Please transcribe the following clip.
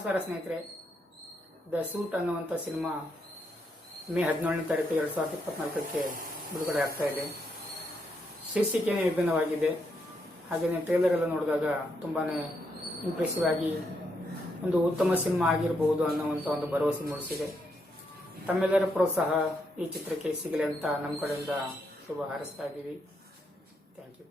ನಮಸ್ಕಾರ ಸ್ನೇಹಿತರೆ. The suit ಅನ್ನುವಂಥ ಸಿನಿಮಾ ಮೇ 17ನೇ ತಾರೀಕು 2024ಕ್ಕೆ ಬಿಡುಗಡೆ ಆಗ್ತಾ ಇದೆ. ಶೀರ್ಷಿಕೆನೇ ವಿಭಿನ್ನವಾಗಿದೆ. ಹಾಗೆಯೇ ಟ್ರೇಲರ್ ಎಲ್ಲ ನೋಡಿದಾಗ ತುಂಬಾನೇ ಇಂಪ್ರೆಸಿವ್ ಆಗಿ ಒಂದು ಉತ್ತಮ ಸಿನಿಮಾ ಆಗಿರಬಹುದು ಅನ್ನುವಂಥ ಒಂದು ಭರವಸೆ ಮೂಡಿಸಿದೆ. ತಮ್ಮೆಲ್ಲರ ಪ್ರೋತ್ಸಾಹ ಈ ಚಿತ್ರಕ್ಕೆ ಸಿಗಲಿ ಅಂತ ನಮ್ಮ ಕಡೆಯಿಂದ ಶುಭ ಹಾರೈಸ್ತಾ ಇದ್ದೀವಿ. Thank you.